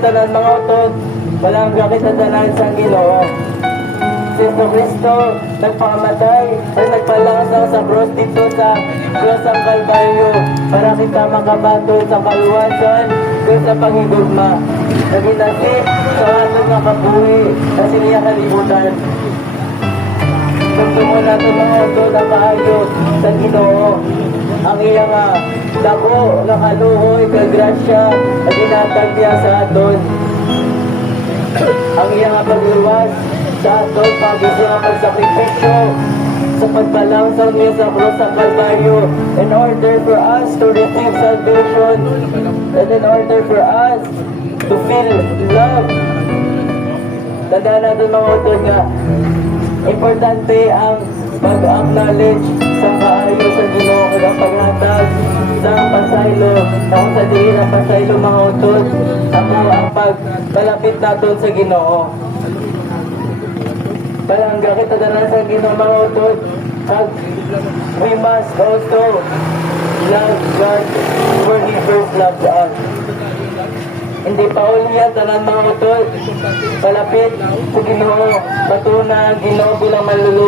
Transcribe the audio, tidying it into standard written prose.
tanan mga utod, palangga kita tanan sa Ginoo. Si Kristo nagpakamatay at nagpalangaw sa cross dito sa cross ng Kalbaryo para kita makabatol sa kaluwasan kung sa panghigugma. Naginasip sa ating mga kabuhi na siniya kalibutan. Gusto mo natin mga utod ang maayo sa Ginoo. Ang iya nga dako nga kaluhoy kag grasya at ginatag niya sa aton. Ang iya nga pagluwas sa aton pagisi nga pagsakripisyo sa pagbalangsaw niya sa cross sa Kalbaryo in order for us to receive salvation and in order for us to feel love. Tandaan natin mga utod nga importante ang pag-acknowledge sa kaayo sa Ginoo kag ang paghatag sa pasaylo na kung sa diin ang pasaylo mga utod ako ang pagpalapit naton sa Ginoo. Palangga kita dalan sa Ginoo mga utod kag we must also love God for He first loved us. Hindi pa ulihan tanan mga utod palapit sa Ginoo, patunan Ginoo bilang manlulugod.